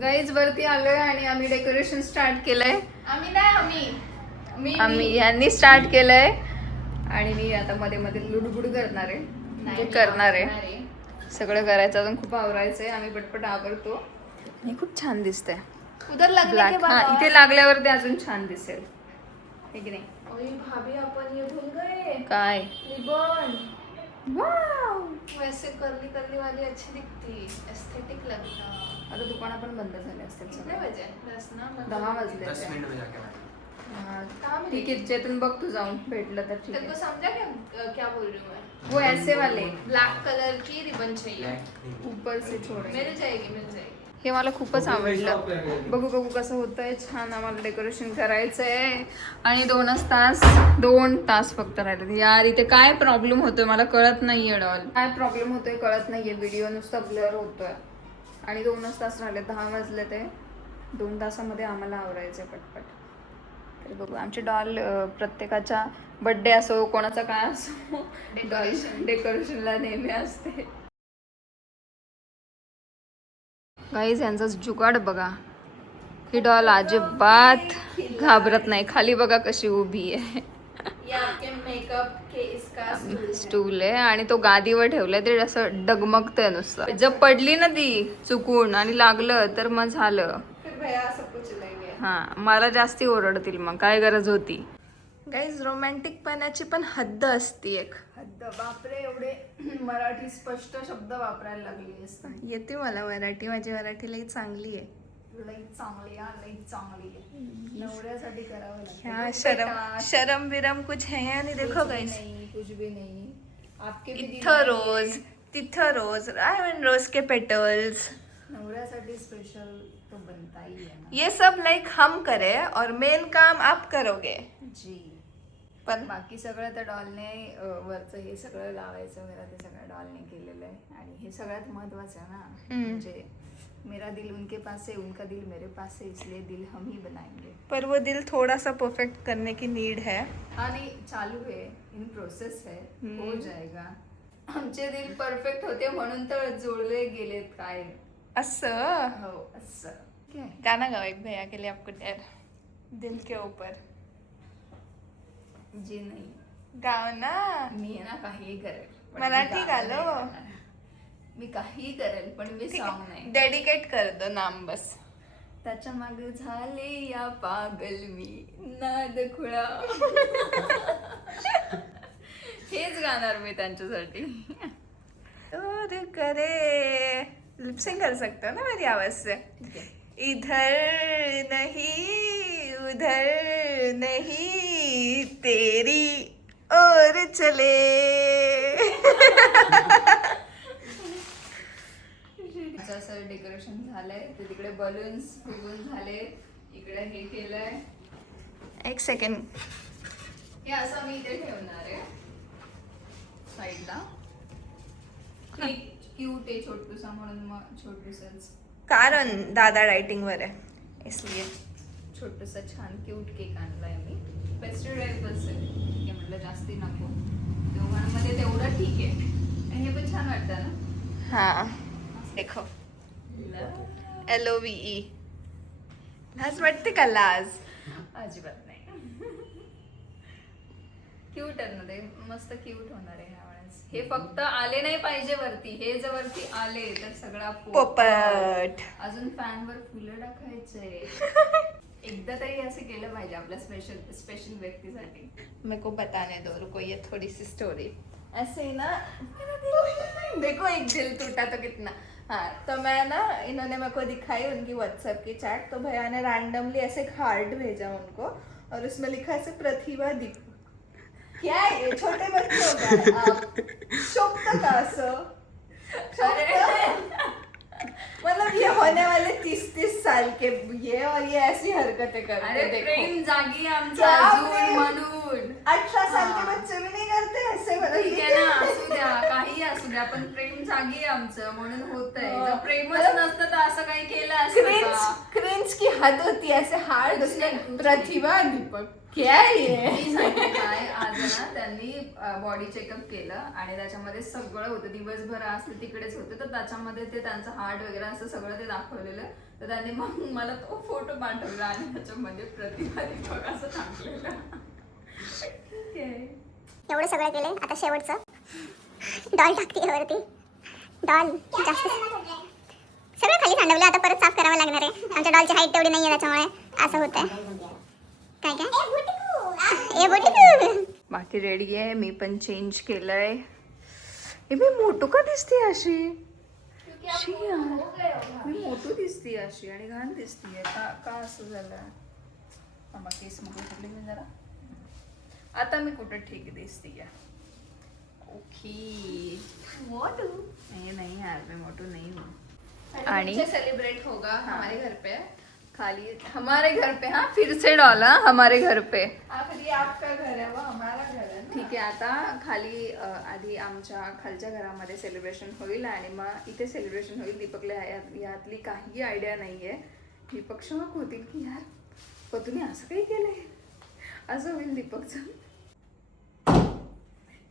Guys वरती आलोय आणि आम्ही डेकोरेशन स्टार्ट केलंय. आम्ही यांनी स्टार्ट केलंय आणि मी आता मध्ये मध्ये लुडबुड करणार आहे, म्हणजे करणार आहे. सगळं करायचं, अजून खूप आवरायचंय. आम्ही पटपट आवरतो आणि खूप छान दिसतंय. उधर लगने के बाद इथे लागल्यावर ते अजून छान दिसेल, हे की नाही? भाभी अपन ये भूल गए काय रिबन। वाव, वैसे कर्ली कर्ली वाली अच्छी दिखती, एस्थेटिक लगता। आता दुकानं पण बंद झाले असतील कितने सगळे. बजे? 10 ना? 10 वाजले. 10 मिनट में जाके बैठो। काम ठीक है, चेतन बघ तू जाऊन भेटलं तर ठीक तेरे को आहे. समझा क्या बोल रही हूँ मैं? वो ऐसे वाले ब्लैक कलर की रिबन चाहिए। ऊपर से छोड़े. मिल जाएगी। हे मला खूपच आवडलं. बघू बघू कसं होतंय. छान आम्हाला डेकोरेशन करायचंय आणि 2 तास फक्त राहिले. यार इथे काय प्रॉब्लेम होतोय मला कळत नाहीये. डॉल काय प्रॉब्लेम होतोय कळत नाहीये. व्हिडिओ नुसता ब्लर होतोय आणि 2च तास राहिले. 10 वाजले ते. 2 तासामध्ये आम्हाला आवरायचंय पटपट. तर बघू आमचे डॉल प्रत्येकाच्या बर्थडे असो कोणाचा काय असो डॉल डेकोरेशनला नेहमी असते. गाईज यांचा जुगाड बघा. ही डॉल अजिबात घाबरत नाही. खाली बघा कशी उभी आहे. ये आपके मेकअप के इसका स्टूल आहे आणि तो गादीवर ठेवलाय ते असं डगमगतंय नुसतं. जर पडली ना ती चुकून आणि लागलं तर मग झालं. फिर भैया सब कुछ लेंगे। हा मला जास्ती ओरडतील मग. काय गरज होती. गाईज रोमॅन्टिक पणाची पण हद्द असती एक. हद्द बापरे. एवढे मराठी स्पष्ट शब्द वापरायला लागली असतात. येते मला मराठी. माझी मराठी लई चांगली आहे. लई चांगली आहे, लई चांगली आहे. नवऱ्यासाठी करावं लागतं. शरम विरम कुछ है आणि देखो गाइस कुछ भी नहीं. आपके भी इथं रोज तिथं रोज. आय मीन रोज के पेटल्स. नवऱ्यासाठी स्पेशल तो बनता ही है ना. ये सब लाइक हम करे और मेन काम आप करोगे जी. पण बाकी सगळं त्या डॉलने वरचं हे सगळं लावायचं वगैरे ते सगळं डॉलने केलेलं आहे. आणि हे सगळ्यात महत्वाचं आहे ना. म्हणजे मेरा दिल उनके पास है, उनका दिल मेरे पास है, इसलिए दिल हम ही बनाएंगे. पर वो दिल थोड़ा सा परफेक्ट करने की नीड है. आणि चालू है, इन प्रोसेस है, हो जाएगा. आमचे दिल परफेक्ट होते म्हणून तर जोडले गेलेत. काय असं. हो असं. गाना गाओ एक भैया के लिए आपको डर दिल के ऊपर. जी नाही गाव ना. मी ना काही करेल. मराठी गालो. मी काही करेल पण मी सॉन्ग नाही. डेडिकेट कर दो नाम बस. त्याच्या मागे झाले या पागल मी नाद खुळा. हेच गाणार मी त्यांच्यासाठी. और करे लिपसिंग कर सकते हो ना मेरी आवाज से. इधर नहीं उधर नहीं तेरी और चले. असं डेकोरेशन झालंय. ते तिकडे बलून्स फुगून झाले. इकडे हे केलंय. एक सेकंड. हे असं मी इथे ठेवणार आहे साईडला. क्यूट आहे छोटूसा म्हणून मग छोटूसच. कारण दादा रायटिंग वर आहे इसलिए छोटूसा छान क्यूट केक आणलाय मी. पेस्ट्री टाईपच आहे. ठीक आहे म्हटलं जास्ती नको. दोघांमध्ये तेवढं ठीक आहे. आणि हे पण छान वाटतं ना. हा देखो LOVE. लाज वाटते का? लाज अजिबात नाही. क्यूट आहे ना ते. मस्त क्यूट होणार आहे ह्यावेळेस. हे फक्त आले नाही पाहिजे वरती. हे जर वरती आले तर सगळा पोपट. अजून फॅन वर फुलं टाकायचे. एकदा तरी असं केलं पाहिजे आपल्या स्पेशल व्यक्तीसाठी. मेरे को बताने दो, रुको ये थोड़ी सी स्टोरी. ऐसे ही ना देखो एक दिल टूटा तो कितना. हाँ तो मैं ना इन्होंने मेरे को दिखाई उनकी व्हाट्सएप की चैट. तो भैया ने रैंडमली ऐसे एक हार्ट भेजा उनको और उसमें लिखा ऐसे प्रतिभा दीप. क्या है ये? छोटे बच्चे हो गए आप. शोभतं का असं? मतलब ये होने वाले 30 साल के ये और ये ऐसी हरकतें करते. अरे देखो प्रेम जागी आमचा अजून म्हणून. 18 साल के बच्चे भी नाही करते ऐसे. ठीक आहे ना, असू द्या काही असू द्या पण प्रेम जागी आमचं म्हणून होतंय. जर प्रेमच नसतं तर असं काही केलं असतं. क्रिंज की हद होती. ऐसे हार्ड उसने प्रतिभा दीपक. मी सांगते काय, आज ना त्यांनी बॉडी चेकअप केलं आणि त्याच्यामध्ये सगळं होतं. दिवसभर आज ते तिकडेच होते, तर त्याच्यामध्ये ते त्यांचं हार्ट वगैरे असं सगळं ते दाखवलेलं. तर त्यांनी मग मला तो फोटो पाठवला आणि त्याच्यामध्ये प्रतिभा दीपक असं टाकलेलं. ठीक आहे. एवढं सगळं केलंय, आता शेवटचं डॉल टाकते वरती. डॉल जास्त सगळं खाली सांडवलं, आता परत साफ करावं लागणार आहे. आमच्या डॉलची हाईट तेवढी नाही आहे, त्याच्यामुळे असं होतंय. काय काय ए बोटिकू. बाकी रेडी आहे, मी पण चेंज केलंय. ए मी मोठू का दिसते अशी? शी यार, मी मोठू दिसते अशी आणि घाण दिसते. का असं झालं? केस मोठे मी जरा. आता मी कुठं ठीक दिसते या. ओके मोटू नहीं यार, मैं मोटू नहीं हूँ. आणि सेलिब्रेट होगा हमारे घर पे. खाली हमारे घर पे. हाँ फिर से डाला हमारे घर पे. आखिर आपका घर है वो हमारा घर है ना. ठीक आहे. आता खाली आधी आमच्या खालच्या घरामध्ये सेलिब्रेशन होईल आणि मग इथे सेलिब्रेशन होईल. दीपकला यातली काही आयडिया नाहीये. दीपक शॉक होतील की यार पतूने असं काही केलंय, असं होईल दीपकचं.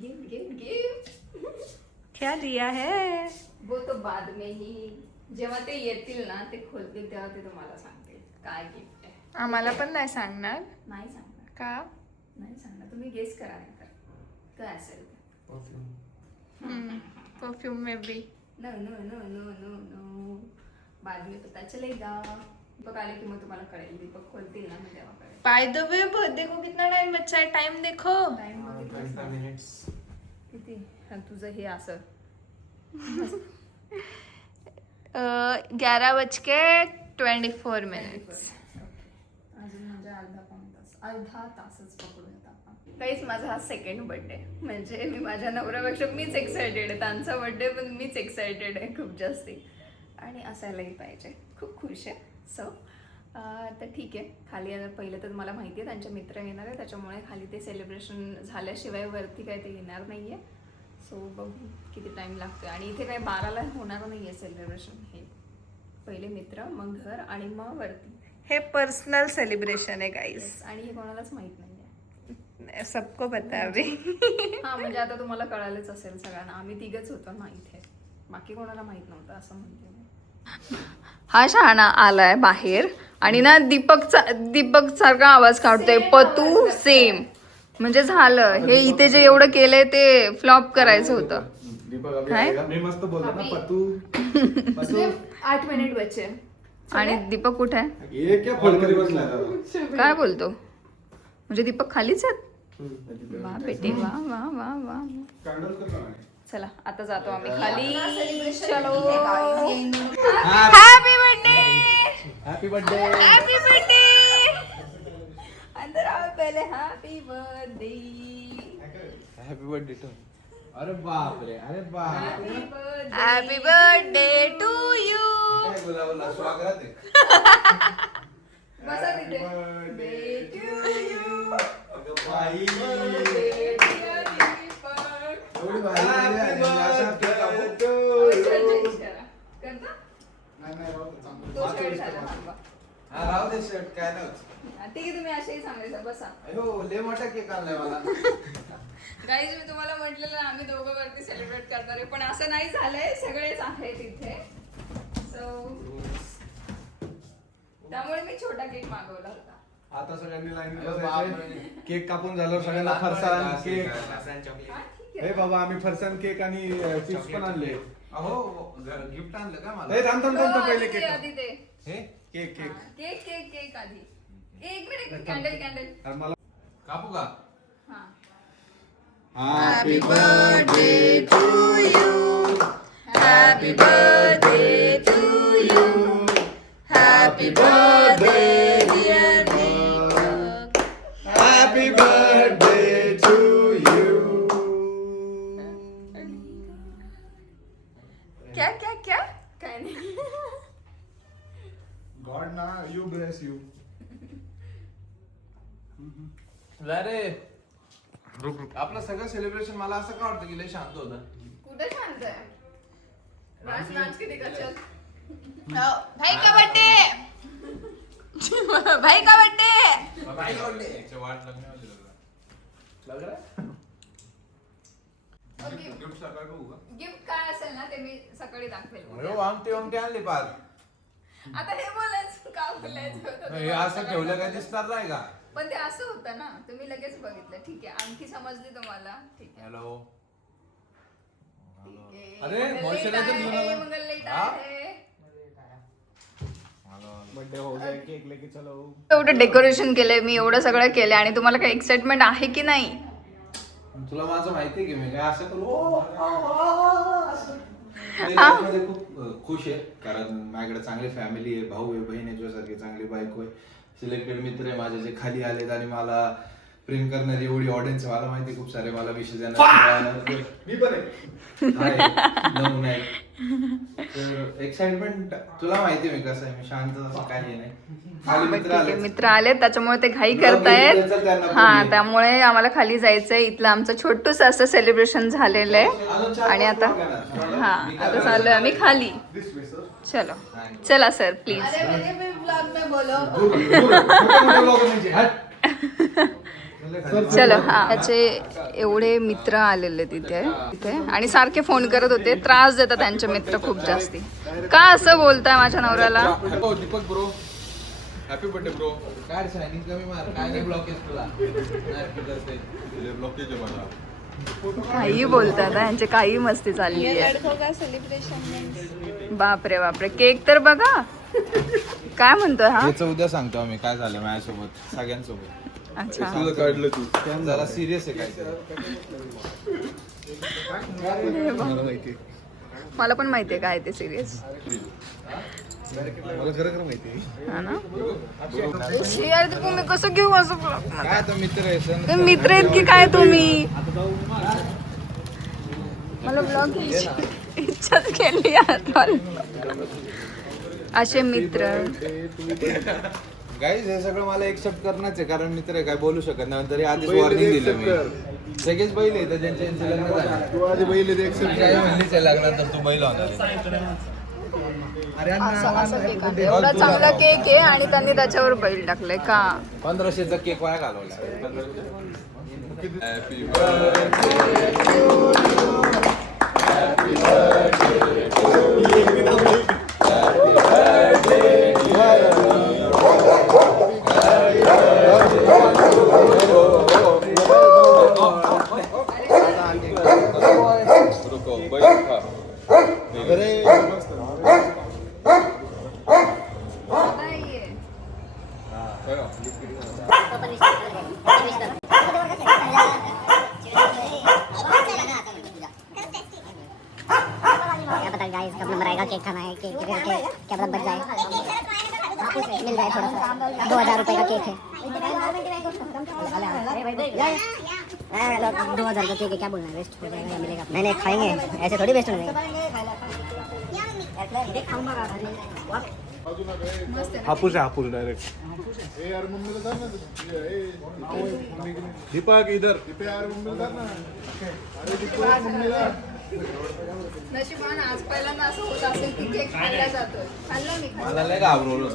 गिफ्ट गिफ्ट गिफ्ट क्या दिया है वो तो बाद में ही, जेव्हा ते येतील ना ते खोलतील तेव्हा ते तुम्हाला सांगतील काय गिफ्ट आहे. आम्हाला पण नाही सांगणार. नाही सांगणार का? नाही सांगणार, तुम्ही गेस करा नंतर काय असेल ते. परफ्यूम में भी. No no no no no no, बाद में पता चलेगा. दीपक आले की मग तुम्हाला कळेल. दीपक खोलतील ना मग तेव्हा कळेल. बाय द वे बर्थडे को कितना टाइम बचा है? टाइम देखो. टाइम किती? हा, तुझं हे असं 11:24. अजून म्हणजे अर्धा तासच पकडूयात आपण. काहीच माझा हा सेकंड बर्थडे, म्हणजे मी माझ्या नवऱ्यापेक्षा मीच एक्सायटेड आहे. त्यांचा बर्थडे पण मीच एक्सायटेड आहे खूप जास्ती, आणि असायलाही पाहिजे. खूप खुश आहे. सो तर ठीक आहे. खाली आता पहिलं तर मला माहिती आहे त्यांचे मित्र येणार आहे, त्याच्यामुळे खाली ते सेलिब्रेशन झाल्याशिवाय वरती काय ते येणार नाही आहे. सो बघू किती टाईम लागतो. आणि इथे काय 12ला होणार नाही आहे सेलिब्रेशन. हे पहिले मित्र, मग घर आणि मग वरती. हे पर्सनल सेलिब्रेशन है गाइस. आणि हे कोणालाच माहित नाहीये. सबको पता है अभी. हा म्हणजे आता तुम्हाला कळालंच असेल सगळ्यांना. आम्ही तिघच होतो ना इथे, बाकी कोणाला माहित नव्हतं असं म्हणते मी. हा शहाणा आलाय बाहेर आणि ना दीपक सारखा आवाज काढतोय. पतू सेम. म्हणजे झालं हे इथे जे एवढं केलंय ते फ्लॉप करायचं होतं. मी मस्त बोलतो ना पतू 8 मिनिट बचे. आणि दीपक कुठे आहे? ये क्या फडकरी बसलाय दादा. काय बोलतो? म्हणजे दीपक खालीच आहेत? वा बेटे वा वा वा वा. कॅन्डल करतो ना. चला आता जातो आम्ही खाली. चलो happy birthday. Happy birthday. Happy birthday. अंदर आओ पहले. Happy birthday. Happy birthday to. अरे बाप रे, अरे बाप. Happy birthday to you. काय बोलावं, स्वागत आहे. बसा तिथे. Birthday to you. बाई बर्थडे डिअर दीपक. एवढी भारी झाली आणि असा केक कापून. करता? नाही नाही राहू दे, चांगलं. तो शर्ट झाला थांबा. हा राहू दे शर्ट, काय नाही होत. ठीक आहे, तुम्ही असेही सांगायचं. बसा. अयो लय मोठा केक आणलाय मला. गाईज मी तुम्हाला म्हटलेलं आम्ही दोघं वरती सेलिब्रेट करणार आहे, पण असं नाही झालंय. सगळेच आहेत इथे. सो त्यामुळे मी छोटा केक मागवला होता. आता सगळ्यांनी लाईन अरे बापरे. केक कापून झाल्यावर सगळ्यांना फरसाण केक. हा, ठीक आहे. हे बाबा आम्ही फरसाण केक आणि चिप्स पण आणले. अहो गिफ्ट आणलं का मला? हे थांब थांब थांब थांब, हो, पहिले आधी केक ते, काप. आधी ते. हे केक केक. हा, केक केक केक आधी. एक मिनिट. कॅन्डल. अरे मला कापू का? हा. Happy birthday to you. Happy birthday to you. Happy birthday dear Deepak. Happy birthday to you. क्या क्या क्या? काय नाही. गॉड ना यू ब्लेस यू. अरे आपलं सगळं सेलिब्रेशन मला असं का वाटतं की लय शांत होतं. कुठे शांत आहे? नाच किती कशात? भाई का बर्थडे. भाई का बर्थडे. वाट लग्नावाली लग रहा गिफ्ट सकाळ बघू का? गिफ्ट काय असेल ना ते मी सकाळी दाखवेल. अरे वामटी आणली पार. आता हे बोलायचं का बोलायचं होतं हे असं ठेवलं काय दिसणार नाही का? पण ते असं होतं ना तुम्ही लगेच बघितलं. ठीक आहे आणखी समजली तुम्हाला. ठीक आहे हॅलो. ठीक आहे. अरे, मंगल moisturizer late घेऊन आहे, आला. मंगल late हा? आहे. बर्थडे हो जाए केक लेके चलो. एवढं डेकोरेशन केलंय मी, एवढं सगळं केलंय आणि तुम्हाला काही एक्साइटमेंट आहे की नाही? तुला माझं माहितीये की मी काय असं करू मध्ये खूप खुश आहे कारण माझ्याकडे चांगली फॅमिली आहे, भाऊ आहे, बहीण आहे, तुझ्यासारखी चांगली बायको आहे, सिलेक्टेड मित्र आहे माझे जे खाली आलेत आणि मला प्रेम करणारी एवढी ऑडियन्स आहे. मला माहिती खूप सारे मला विषय देणार मी पण आहे. तर एक्साइटमेंट तुला माहिती मी कसं आहे, मी शांत असं काही नाही. खाली मित्र आले, मित्र आले त्याच्यामुळे ते घाई करतायत. हा त्यामुळे आम्हाला खाली जायचंय. इथलं आमचं छोटूस असं सेलिब्रेशन झालेलं आहे आणि आता हा आता चाललोय आम्ही खाली. चलो चला सर प्लीज. चलो हा. त्याचे एवढे मित्र आलेले तिथे आणि सारखे फोन करत होते, त्रास देतात त्यांचे मित्र खूप जास्ती. का असं बोलताय माझ्या नवऱ्याला? Deepak bro happy birthday bro. काय शायनिंग कमी मार, काय नाही ब्लॉकेज तुला ब्लॉकेज आहे माझा. काही बोलतात यांचे काही मस्ती चालली आहे. सेलिब्रेशन बापरे बापरे. केक तर बघा काय म्हणतोय हा. याचं उद्या सांगतो आम्ही काय झालं माझ्यासोबत सगळ्यांसोबत. अच्छा काढलं तू जरा सिरियस आहे काय मला पण माहितीये काय ते सिरियस. मला खरं माहिती हा ना. यार तुम्ही कसं घेऊ असं काय आता मित्र आहे सण ते मित्र आहेत की काय तुम्ही? मला ब्लॉग घ्यायची इच्छाच केली यार. असे मित्र गाईज हे सगळं मला एक्सेप्ट करणंच आहे कारण मित्र आहे काय बोलू शकत नाही. तरी आधीच वॉर्निंग दिलं मी. सगळेच बैल आहे तर ज्यांचे लग्न झाले तू आधी पहिले एक्सेप्ट काय म्हणलीच आहे लागणार तर तू बैल होणार. असं केक आहे. एवढा चांगला केक आहे आणि त्यांनी त्याच्यावर बैल टाकलंय का? 1500चा केक वाया घालवला. क्या पता गाइस कब नंबर आएगा, केक खाना है, केक क्या पता बच जाए, मिल जाए थोड़ा सा. 2000 रुपए का केक है. 2000 का केक है, क्या बोलना है, वेस्ट हो जाएगा या मिलेगा? नहीं खाएंगे, ऐसे थोड़ी वेस्ट होने हापूस आहे हापूस डायरेक्ट. दीपक इधर नशिबान आज पहिल्यांदा असं होत असेल की केक खाल्ला जातोय. खाल्ला मी. मला लय घाबरवलं.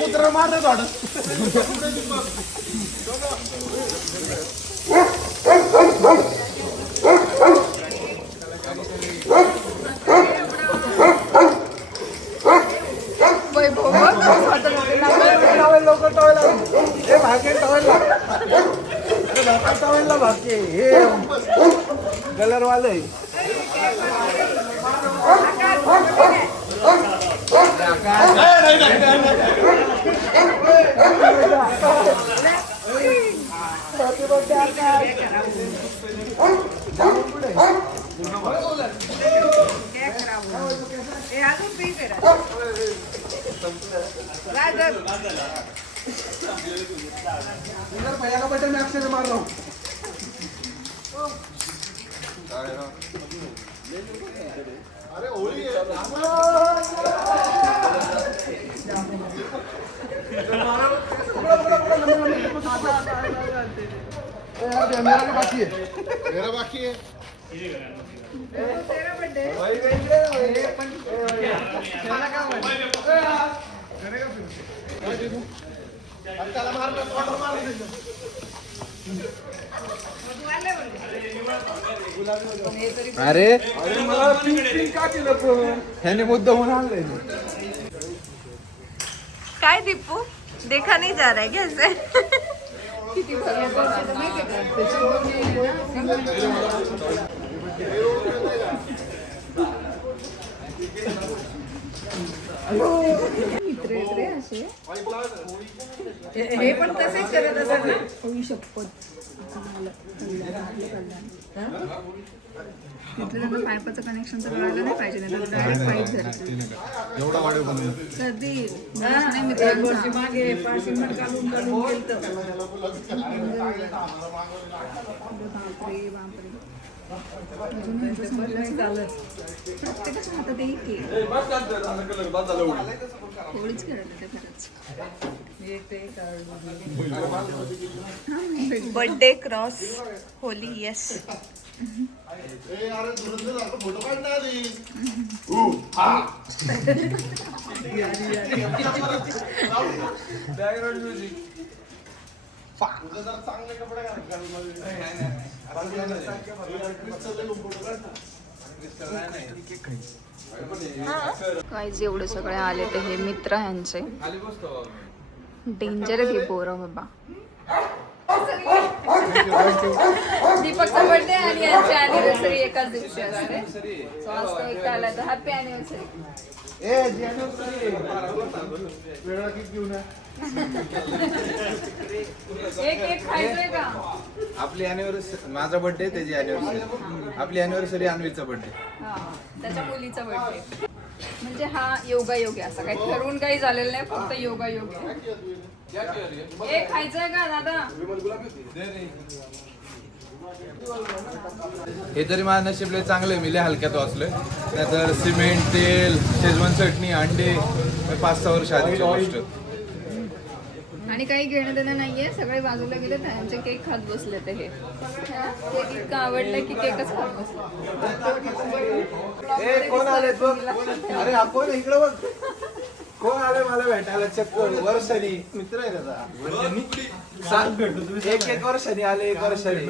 कुत्रा मारत वाटत. कलर वाले बटन अक्षर मार रहा हूँ. अरे होळी अरे मला पिंक का केलं पण ह्याने मुद्दा म्हणून आणलंय. काय दीपू देखा नहीं जा रहा है कैसे? किती भरपूर मित्र आहेत रे असे. हे पण तसेच करत असतात ना. होऊ शकतो तिथलं त्यांना पायपाचं कनेक्शन तर कळायला नाही पाहिजे, नाही तर डायरेक्ट पाईप धरते. एवढा वाढव बनवून कधी नाही मित्रांचा मागे पासिंग काढून काढून गेलतं. बापरे बापरे. अजून यांचं संपलं नाही चालत. प्रत्येकाच्या हातात एक आहे. थोडीच खेळत ते खरंच. Birthday cross Holy yes. काय एवढे सगळे आले ते हे मित्र ह्यांचे. डेंजर आहे पोरं बाबा. दीपकचा बर्थडे आणि यांची अॅनिव्हर्सरी एकाच दिवशी असते. सो आज तो एक आला तर हॅपी अॅनिव्हर्सरी. एक एक खायचंय का? आपली अॅनिव्हर्सरी, माझा बर्थडे त्याची अॅनिव्हर्सरी, आपली अॅनिव्हर्सरी अन्वीचा बर्थडे. हा, त्याच्या मुलीचा बर्थडे. म्हणजे हा योगायोग आहे, असं काही ठरवून काही झालेलं नाही, फक्त योगायोग आहे. एक खायचंय का दादा? हे तरी माझ्या नशीबले चांगले मिले हलक्यात वाचलोय. नाहीतर सिमेंट, तेल, शेजवान चटणी, अंडे 5-6 वर्ष आधीची गोष्ट. आणि काही घेणं देणं नाहीये. सगळे बाजूला गेले, त्यांचे केक खात बसले ते. हे केक इतकं आवडलं की केकच खात बसले. कोण आले बघ? अरे आपण इकडे बघ, कोण आले मला भेटायला? चक्कर वर्षानी मित्र आहे त्याचा. एक वर्षानी आले, 1 वर्षानी.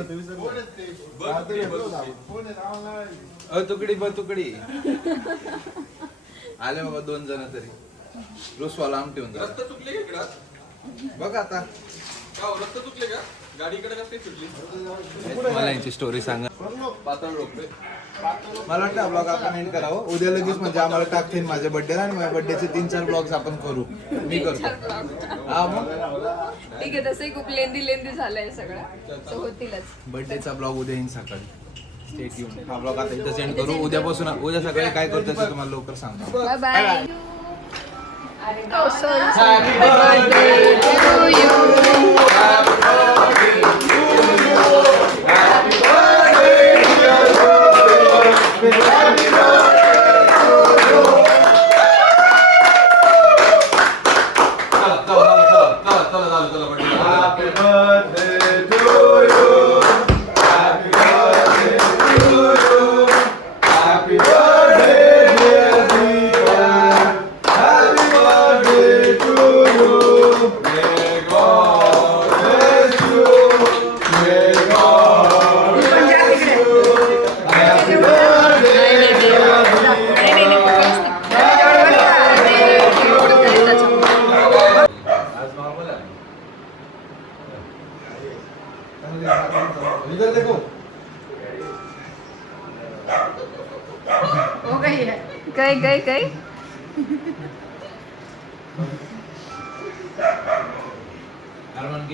तुकडी तुकडी आले बाबा 2 जण तरी. रुसवाला आम ठेवून रस्ता चुकले का? बघ आता रस्ता चुकले का? गाडीकडे कसं सुटली? मला यांची स्टोरी सांगा. पातळ रोपे. मला वाटतं ब्लॉग आपण एंड करावं. उद्या लगेच म्हणजे आम्हाला टाकतील माझ्या बर्थडेला, आणि माझ्या बर्थडेचे 3-4 ब्लॉग्स आपण करू. मी करतो. हा मग ठीक आहे. तसंही खूप लेंदी झालंय सगळं, तर होतीलच. बर्थडेचा ब्लॉग उद्या येईन सकाळी. Stay tune. हा ब्लॉग आता इथं सेंड करू. उद्या सकाळी काय करतो ते तुम्हाला लवकर सांगतो. Bye bye. Happy birthday to you. इधर देखो. हो गई है. काय अरमान